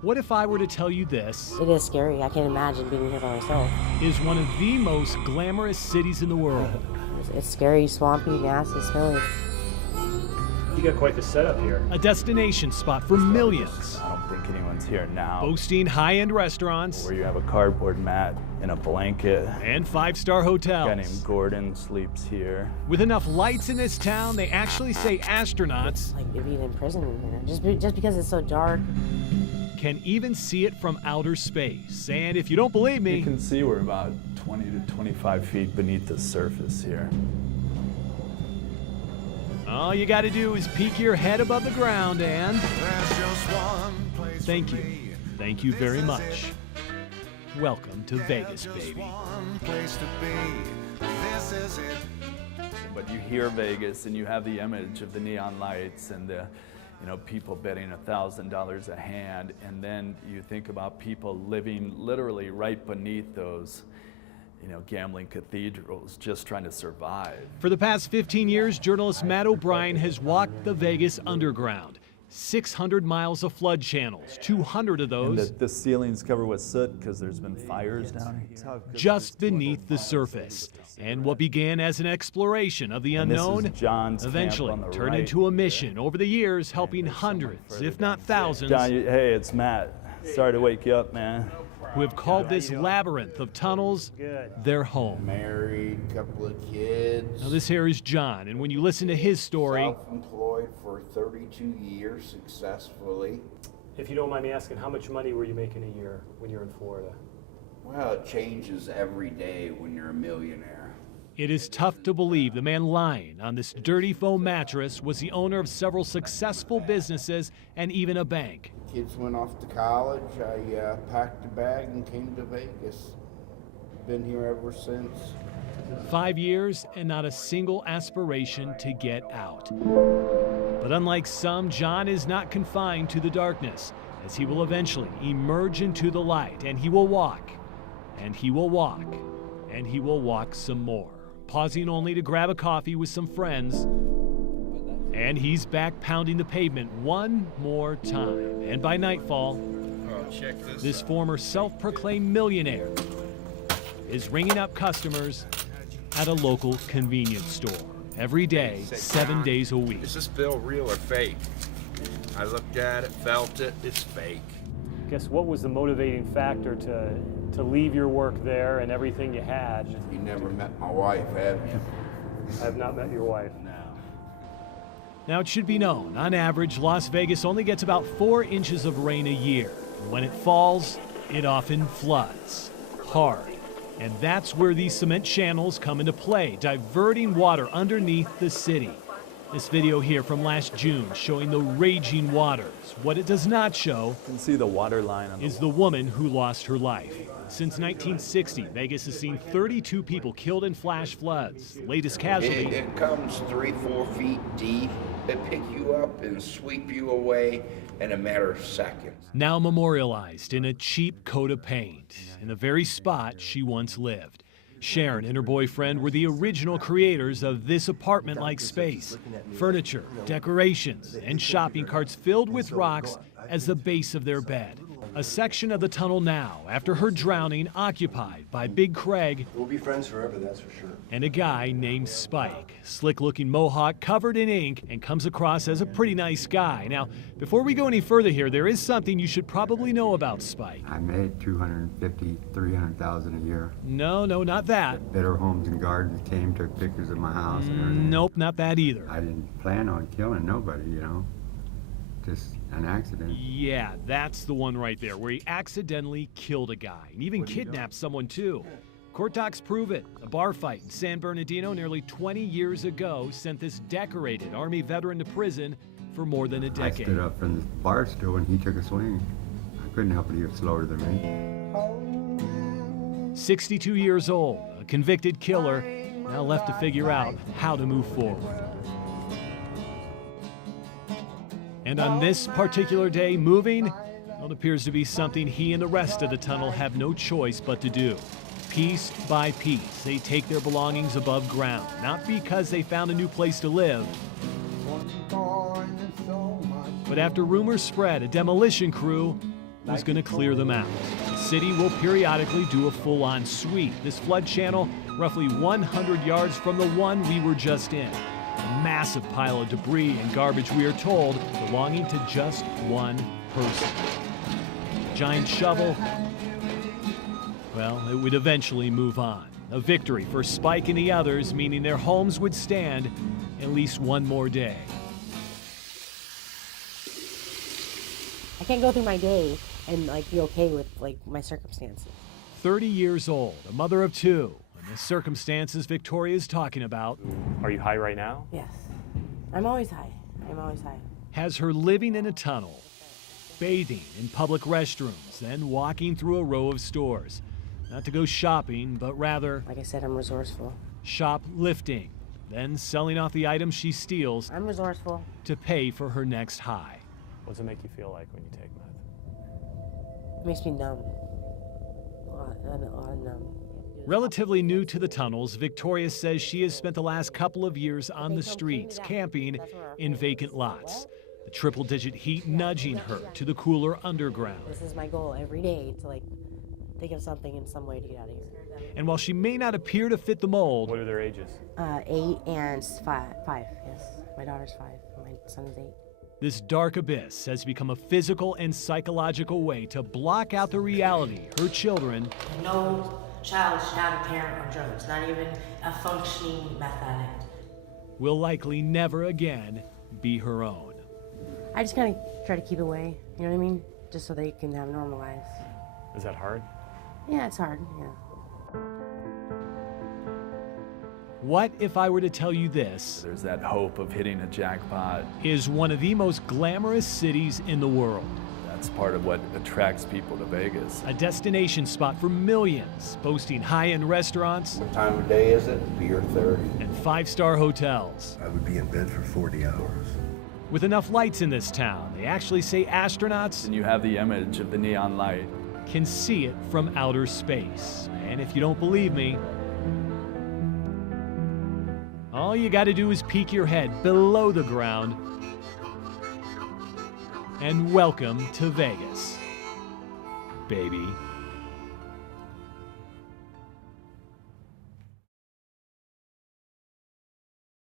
What if I were to tell you this It is scary. I can't imagine being here by myself. is one of the most glamorous cities in the world? It's scary, swampy, nasty, smelly. You got quite the setup here. A destination spot for millions, I don't think anyone's here now. boasting high-end restaurants Where you have a cardboard mat and a blanket. and five-star A guy hotels. named Gordon sleeps here. With enough lights in this town, they actually say astronauts Like being in prison in here. Just because it's so dark. can even see it from outer space. And if you don't believe You me, can see we're about 20 to 25 feet beneath the surface here. all you got to do is peek your head above the ground and thank you. Thank you very much. Welcome to Vegas, baby. But you hear Vegas and you have the image of the neon lights and the people betting $1,000 a hand, and then you think about people living literally right beneath those gambling cathedrals, just trying to survive. For the past 15 years, journalist Matt O'Brien has walked the Vegas underground. 600 miles of flood channels, 200 of And those the ceiling's covered with soot because there's been fires down here. just beneath the surface. And what began as an exploration of the And this is unknown John's camp eventually on the turned right. into a mission over the years, helping hundreds, if not thousands, John, hey, it's Matt. Sorry to wake you up, man. who have called this labyrinth of tunnels their home. Married, couple of kids. Now, this here is John, and when you listen to his story, Self-employed for 32 years successfully. If you don't mind me asking, how much money were you making a year when you're in Florida? Well, it changes every day when you're a millionaire. it is tough to believe the man lying on this dirty foam mattress was the owner of several successful businesses and even a bank. Kids went off to college. I packed a bag and came to Vegas. Been here ever since. 5 years and not a single aspiration to get out. But unlike some, John is not confined to the darkness, as he will eventually emerge into the light, and he will walk, and he will walk, and he will walk some more, pausing only to grab a coffee with some friends. And he's back pounding the pavement one more time. And by nightfall, this former self-proclaimed millionaire is ringing up customers at a local convenience store every day, 7 days a week. Is this bill real or fake? I looked at it, felt it, it's fake. Guess what was the motivating factor to leave your work there and everything you had? You never met my wife, have you? I have not met your wife. Now, it should be known, on average, Las Vegas only gets about 4 inches of rain a year. When it falls, it often floods hard. And that's where these cement channels come into play, diverting water underneath the city. This video here from last June showing the raging waters. What it does not show You can see the water line on the is the woman who lost her life. Since 1960, Vegas has seen 32 people killed in flash floods. The latest casualty It comes 3-4 feet deep. They pick you up and sweep you away in a matter of seconds. now memorialized in a cheap coat of paint in the very spot she once lived. Sharon and her boyfriend were the original creators of this apartment-like space. Furniture, decorations, and shopping carts filled with rocks as the base of their bed. A section of the tunnel now, after her drowning, occupied by Big Craig We'll be friends forever, that's for sure. and a guy named Spike. Slick-looking mohawk covered in ink and comes across as a pretty nice guy. Now, before we go any further here, there is something you should probably know about Spike. I made $250,000, $300,000 a year. No, not that. Better Homes and Gardens came, took pictures of my house and everything. Nope, not that either. I didn't plan on killing nobody, just an accident. Yeah, that's the one right there, where he accidentally killed a guy and even kidnapped someone too. Court docs prove it. A bar fight in San Bernardino nearly 20 years ago sent this decorated Army veteran to prison for more than a I decade. stood up from the bar stool and he took a swing. I couldn't help it, he was slower than me. 62 years old, a convicted killer, now left to figure out how to move forward. And on this particular day, moving, well, it appears to be something he and the rest of the tunnel have no choice but to do. Piece by piece, they take their belongings above ground, not because they found a new place to live, but after rumors spread, a demolition crew was going to clear them out. The city will periodically do a full-on sweep. This flood channel, roughly 100 yards from the one we were just in. A massive pile of debris and garbage, we are told, belonging to just one person. A giant shovel, well, it would eventually move on. A victory for Spike and the others, meaning their homes would stand at least one more day. I can't go through my day and like be okay with like my circumstances. 30 years old, a mother of two, and the circumstances Victoria is talking about. Are you high right now? Yes. I'm always high. I'm always high. Has her living in a tunnel, bathing in public restrooms, then walking through a row of stores. Not to go shopping, but rather, Like I said, I'm resourceful. shoplifting, then selling off the items she steals I'm resourceful. to pay for her next high. What does it make you feel like when you take meth? It makes me numb. A lot numb. Relatively new to the tunnels, Victoria says she has spent the last couple of years on the streets, camping in vacant lots. The triple-digit heat nudging her to the cooler underground. This is my goal every day to like think of something in some way to get out of here. And while she may not appear to fit the mold, What are their ages? 8 and 5. Yes, my daughter's 5. My son is 8. this dark abyss has become a physical and psychological way to block out the reality her children No child should have a parent on drugs, not even a functioning meth addict. will likely never again be her own. I just kind of try to keep away, you know what I mean? Just so they can have normal lives. Is that hard? Yeah, it's hard, yeah. What if I were to tell you this There's that hope of hitting a jackpot. is one of the most glamorous cities in the world? That's part of what attracts people to Vegas. A destination spot for millions, boasting high-end restaurants What time of day is it? Beer 30. and five-star hotels. I would be in bed for 40 hours. With enough lights in this town, they actually say astronauts And you have the image of the neon light. can see it from outer space. And if you don't believe me, all you gotta do is peek your head below the ground and welcome to Vegas, baby.